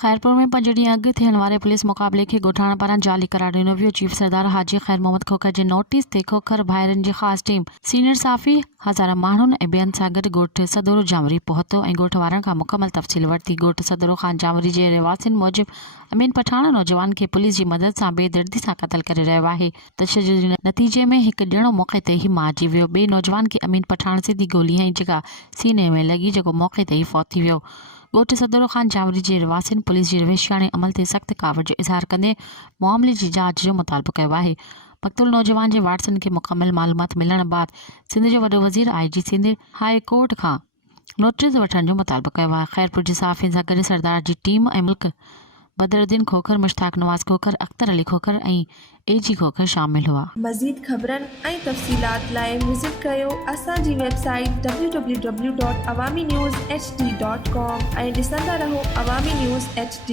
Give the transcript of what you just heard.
खैरपुर में 5 ॾींहं अॻु थियण वारे पुलिस मुक़ाबले खे ॻोठाणा पारां जाली करार ॾिनो वियो। चीफ सरदार हाजी ख़ैर मोहम्मद खोखर जे नोटिस ते खोखर भाइरनि जी ख़ासि टीम सीनियर साफ़ी हज़ार माण्हुनि ऐं ॿियनि सां गॾु ॻोठ सदोरो जामरी पहुतो ऐं ॻोठ वारनि खां मुकमल तफ़सील वरिती। ॻोठ सदोरो ख़ान जामरी जे रहवासियुनि मूजिबि अमीन पठाण नौजवान खे पुलिस जी मदद सां बेदर्दी सां क़त्ल करे रहियो आहे। तशद्दुद नतीजे में हिकु ॼणो मौक़े ते ई मारिजी वियो। ॿिए नौजवान खे अमीन पठाण सिधी गोली हंई जेका सीने में लॻी, जेको मौक़े ते ई फौत थी वियो। ॻोठ सदोरो ख़ान जामरी जे रहवासियुनि पुलिस जी रवेशियाणे अमल ते सख़्त कावड़ जो इज़हार कंदे मामले जी जांच जो मुतालबो कयो आहे। मक़तूल नौजवान जे वारसनि खे मुकमल मालूमात मिलण बाद सिंध जो वॾो वज़ीर IG सिंध हाई कोर्ट खां नोटिस वठण जो मुतालबो कयो आहे। खैरपुर जी साफ़ियुनि सां गॾु सरदार जी टीम ऐं मुल्क बदरुद्दीन खोखर, मुश्ताक नवाज़ खोखर, अख्तर अली खोखर ऐं AG खोखर शामिल हुआ। मज़ीद ख़बरनि ऐं तफ़सीलात लाइ विज़िट कयो असांजी वेबसाइट www.awamiNewsHD.com ऐं ॾिसंदा रहो अवामी न्यूज़ HD।